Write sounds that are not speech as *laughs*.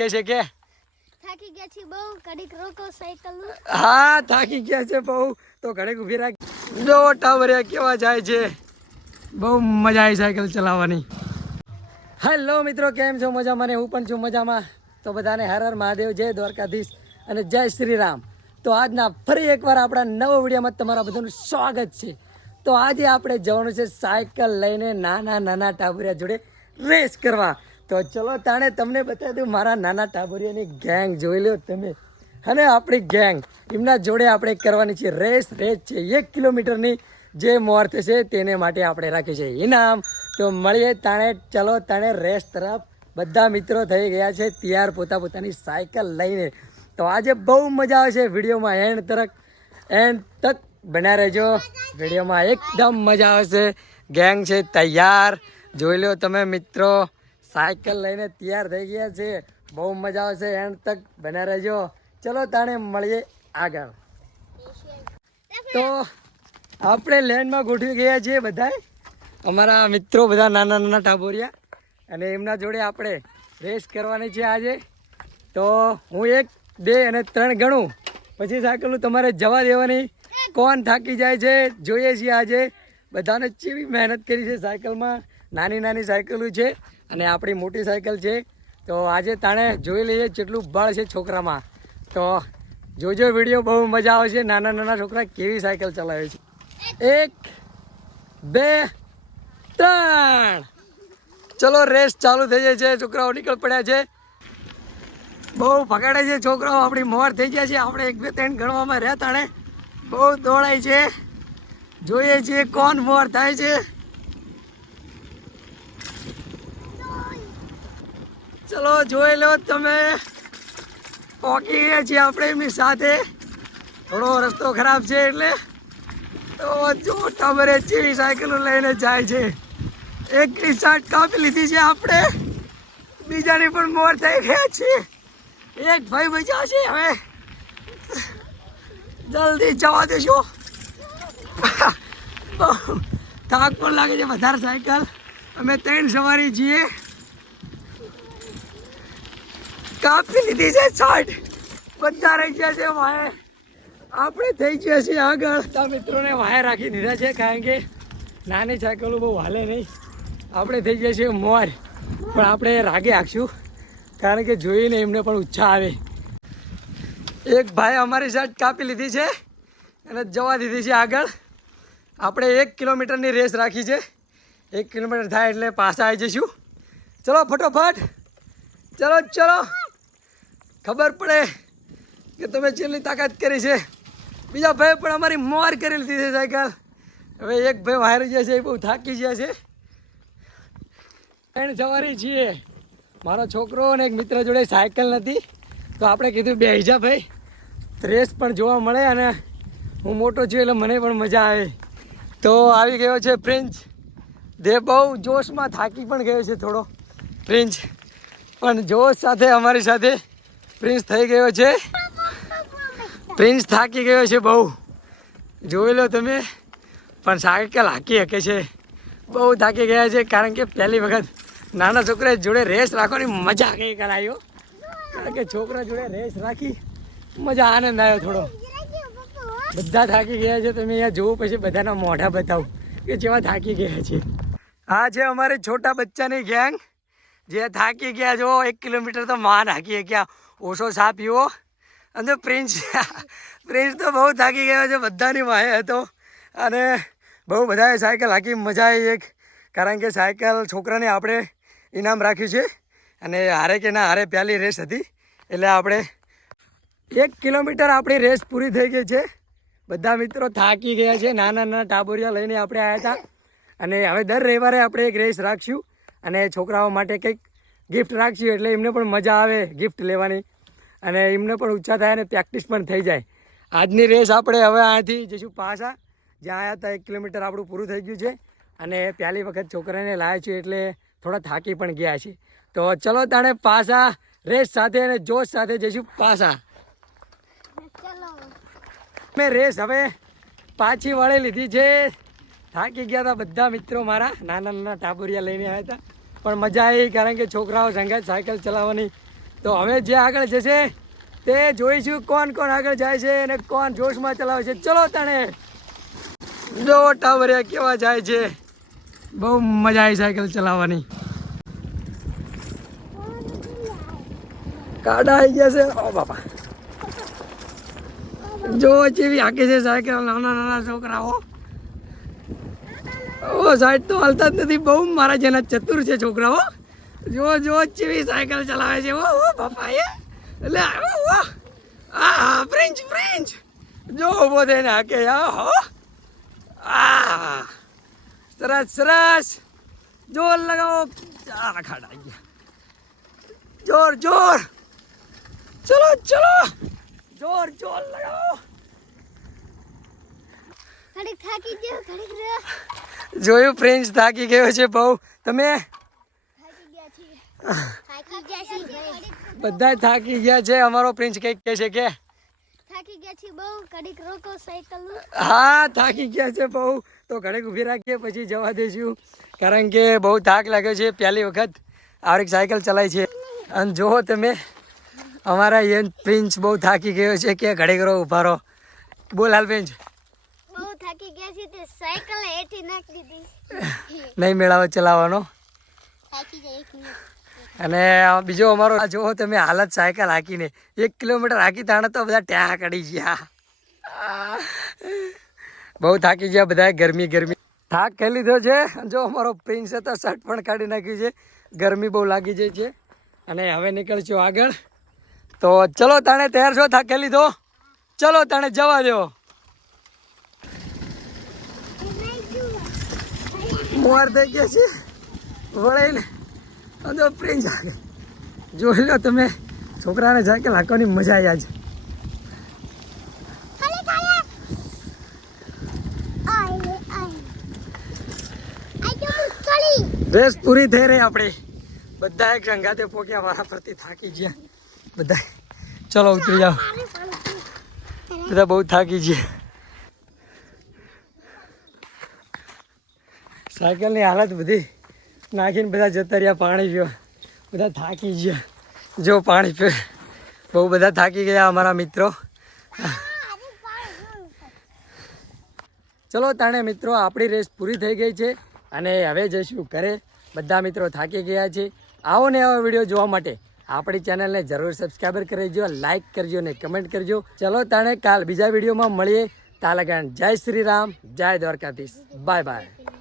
કે છે કે? થાકી ગયા છે બહુ કડીક રોકો સાયકલ હા થાકી ગયા છે બહુ. તો ઘડીક ઊભી રાખ. જો ટાવરિયા કેવા જાય છે. બહુ મજા આવી સાયકલ ચલાવવાની. હેલો મિત્રો કેમ છો? મજામાં ને હું પણ છું મજામાં. તો બધાને હર હર મહાદેવ જય દ્વારકાધીશ અને જય શ્રી રામ તો આજના ફરી એકવાર આપણા નવો વિડીયોમાં તમારા બધાનું સ્વાગત છે. તો આજે આપણે જવાનું છે સાયકલ લઈને નાના નાના ટાબરિયા જોડે રેસ કરવા. તો ચલો તાણે તમને બતાવી દઉં, મારા નાના ટાબરિયાની ગેંગ જોઈ લો તમે. અને આપણી ગેંગ એમના જોડે આપણે કરવાની છે, રેસ રેસ છે, એક કિલોમીટરની જે મોર થશે તેને માટે આપણે રાખી છે ઇનામ. તો મળીએ તાણે, ચલો તાણે રેસ તરફ. બધા મિત્રો થઈ ગયા છે, તૈયાર પોતા પોતાની સાયકલ લઈને. તો આજે બહુ મજા આવે છે વિડીયોમાં એન્ડ તરફ. એન્ડ તક બન્યા રહેજો. વિડીયોમાં એકદમ મજા આવશે. ગેંગ છે તૈયાર. જોઈ લો તમે મિત્રો. સાયકલ લઈને તૈયાર થઈ ગયા છે. બહુ મજા આવશે એન્ડ તક. બન્યા રહેજો. ચલો તાણે મળીએ આગળ. તો આપણે લેન્ડમાં ગોઠવી ગયા છીએ બધા અમારા મિત્રો બધા નાના નાના ટાબોરિયા અને એમના જોડે આપણે રેસ કરવાની છે આજે. તો હું એક, બે અને ત્રણ ગણું. પછી સાયકલ તમારે જવા દેવાની. કોણ થાકી જાય છે, જોઈએ છીએ આજે. બધાને ચેવી મહેનત કરી છે સાયકલમાં. નાની નાની સાયકલો છે. અને આપણી મોટી સાયકલ છે. તો આજે તાણે જોઈ લઈએ કેટલું બળ છે છોકરામાં. તો જોજો વીડિયો, બહુ મજા આવશે નાના નાના છોકરા કેવી સાયકલ ચલાવે છે. એક, બે, ત્રણ. ચલો, રેસ ચાલુ થઈ જાય છે. છોકરાઓ નીકળ પડ્યા છે. બહુ ભગાડે છે છોકરાઓ. આપણી મોર થઈ ગયા છે. આપણે એક, બે, ત્રણ ગણવામાં રહ્યા તાણે. બહુ દોડાય છે. જોઈએ છીએ કોણ મોર થાય છે. ચલો, જોઈ લો તમે. પહોંચી ગયા છીએ આપણે એમની સાથે. થોડો રસ્તો ખરાબ છે એટલે. તો જો ટબરે જેવી સાયકલો લઈને જાય છે. એકની સાઈડ કાપી લીધી છે આપણે. બીજાની પણ મોર થઈ ગયા છે એક ભાઈ બચ્યા છે હવે. જલ્દી જવા દેશો થાક પણ લાગે છે, વધારે સાયકલ. અમે ત્રણ સવારી છીએ. કાપી લીધી છે સાઈડ બધા રહી ગયા છે વાહે. આપણે થઈ ગયા છીએ આગળ. તા મિત્રોને વાહે રાખી દીધા છે, કારણ કે નાની સાયકલો બહુ હાલે નહીં. આપણે થઈ ગયા છીએ મોર. પણ આપણે રાગે રાખશું કારણ કે જોઈને એમને પણ ઉત્સાહ આવે. એક ભાઈ અમારી શર્ટ કાપી લીધી છે અને જવા દીધી છે આગળ. આપણે એક કિલોમીટરની રેસ રાખી છે. એક કિલોમીટર થાય એટલે પાછા આવી જઈશું. ચલો, ફટોફટ. ચલો ચલો. ખબર પડે કે તમે છેલ્લી તાકાત કરી છે. બીજા ભાઈ પણ અમારી મોર કરી લીધી છે સાયકલ હવે એક ભાઈ વાયર ગયા છે, એ બહુ થાકી ગયા છે. ત્રણ સવારી છીએ. મારો છોકરો અને એક મિત્ર જોડે સાયકલ નથી. તો આપણે કીધું બે હિજા ભાઈ. રેસ પણ જોવા મળે અને હું મોટો છું એટલે મને પણ મજા આવે. તો આવી ગયો છે પ્રિન્સ દે બહુ જોશમાં થાકી પણ ગયો છે થોડો. પ્રિન્સ પણ જોશ સાથે, અમારી સાથે પ્રિન્સ થઈ ગયો છે? પ્રિન્સ થાકી ગયો છે બહુ. જોઈ લો તમે. પણ સાયકલ હાકી શકે છે. બહુ થાકી ગયા છે કારણ કે પહેલી વખત નાના છોકરા જોડે રેસ રાખવાની મજા કઈ કરાયો કારણ કે છોકરા જોડે રેસ રાખી મજા આનંદ આવ્યો થોડો. બધા થાકી ગયા છે. તમે અહીંયા જોવું પછી બધાના મોઢા બતાવું કે જેવા થાકી ગયા છે. આ છે અમારી છોટા બચ્ચાની ગેંગ. જે થાકી ગયા જો એક કિલોમીટર તો માં હાકી ગયા ઓછો સા પીવો અને પ્રિન્સ પ્રિન્સ તો બહુ થાકી ગયો છે, બધાની વાહે હતો. અને બહુ બધાએ સાયકલ હાકી, મજા આવી એક. કારણ કે સાયકલ છોકરાને આપણે ઇનામ રાખ્યું છે. અને હારે કે ના, હારે પહેલી રેસ હતી. એટલે આપણે એક કિલોમીટર આપણી રેસ પૂરી થઈ ગઈ છે. બધા મિત્રો થાકી ગયા છે નાના નાના ટાબોરિયા લઈને આપણે આવ્યા હતા. અને હવે દર રવિવારે આપણે એક રેસ રાખશું. અને છોકરાઓ માટે કંઈક ગિફ્ટ રાખશું એટલે એમને પણ મજા આવે ગિફ્ટ લેવાની. અને એમને પણ ઊંચા થાય અને પ્રેક્ટિસ પણ થઈ જાય. આજની રેસ આપણે હવે અહીંયાથી જઈશું પાછા જ્યાં આવ્યા હતા એક કિલોમીટર આપણું પૂરું થઈ ગયું છે. અને પહેલી વખત છોકરાને લાવ્યા છીએ એટલે થોડા થાકી પણ ગયા છે તો ચલો તાણે પાછા રેસ સાથે અને જોશ સાથે જઈશું પાછા. મેં રેસ હવે પાછી વળી લીધી છે. થાકી ગયા હતા બધા મિત્રો મારા. નાના નાના ટાબુરિયા લઈને આવ્યા હતા પણ મજા આવી કારણ કે છોકરાઓ સંગાત સાયકલ ચલાવવાની. તો હવે જે આગળ જશે તે જોઈશું કોણ કોણ આગળ જાય છે અને કોણ જોશમાં ચલાવે છે. ચલો તણે. જો ટાવરિયા કેવા જાય છે. બહુ મજા આવી સાયકલ ચલાવવાની. કાડા આવી ગયા છે. ઓ બાપા. જો જેવી હાકે છે સાયકલ નાના નાના છોકરાઓ. ઓ સાહેબ, તો હાલતા જ નથી. બહુ મારા જેના ચતુર છે છોકરાઓ. જો જો જેવી સાયકલ ચલાવે છે. ઓ ઓ, બાપા, એ. એટલે ઓ. આ ફ્રેન્ચ ફ્રેન્ચ જો ઊભો થઈને હાકે. આ, હો. આ. સરસ સરસ. જોર લગાવો. ચાર ખાડા ગયા જોર જોર. ચલો ચલો. જોર જોર લગાવો. ઘડીક થાકી ગયો, ઘડીક જોયું પ્રિન્સ થાકી ગયો છે બહુ. તમે? બધા થાકી ગયા છે. અમારો પ્રિન્સ કંઈક કહે છે કે? હા, થાકી ગયા છે બહુ. તો ઘડીક ઊભી રાખીએ, પછી જવા દઈશું. કારણ કે બહુ થાક લાગ્યો છે પહેલી વખત. આરિક સાયકલ ચલાય છે. અને જુઓ તમે, અમારા યન પ્રિન્સ બહુ થાકી ગયો છે કે ઘડે રહો ઊભા રહો. બોલ હાલ પ્રિન્સ. થાકી ગયા છીએ તે સાયકલ હેઠી નાખી દીધી *laughs* નહીં મેળાવે ચલાવવાનો. થાકી અને બીજો અમારો આ જુઓ તમે હાલત સાયકલ હાકીને. એક કિલોમીટર હાકી તાણે તો બધા ટ્યા કડી ગયા. બહુ થાકી ગયા બધા ગરમી ગરમી. થાક ખાઈ લીધો છે. જો અમારો પ્રિન્સ હતો શર્ટ પણ કાઢી નાખ્યું છે. ગરમી બહુ લાગી જાય છે. અને હવે નીકળશું આગળ. તો ચલો તાણે તૈયાર છો? થાક ખાઈ લીધો? ચલો તાણે જવા દો. મોર થઈ ગયા છે. વળાઈને અંદર પ્રિન્સ આવે જોઈ લો તમે છોકરાને સાયકલ હાંકવાની મજા આવી આજે. રેસ પૂરી થઈ રહી આપણી. બધા એક સંગાતે પોક્યા વારા ફરતી થાકી ગયા. બધા ચલો ઉતરી જાઓ. બધા બહુ થાકી ગયા. સાયકલની હાલત બધી નાખીને બધા જતા રહ્યા, પાણી પીવા. બધા થાકી ગયા. જો પાણી પીવે બહુ બધા થાકી ગયા અમારા મિત્રો. ચલો તાણે મિત્રો, આપણી રેસ પૂરી થઈ ગઈ છે અને હવે જઈશું ઘરે. બધા મિત્રો થાકી ગયા છે. આવો ને આવો વીડિયો જોવા માટે આપણી ચેનલને જરૂર સબસ્ક્રાઈબર કરજો લાઇક કરજો ને કમેન્ટ કરજો. ચલો તાણે કાલ બીજા વિડીયોમાં મળીએ. તાલગાણ. જય શ્રી રામ. જય દ્વારકાધીશ. Bye bye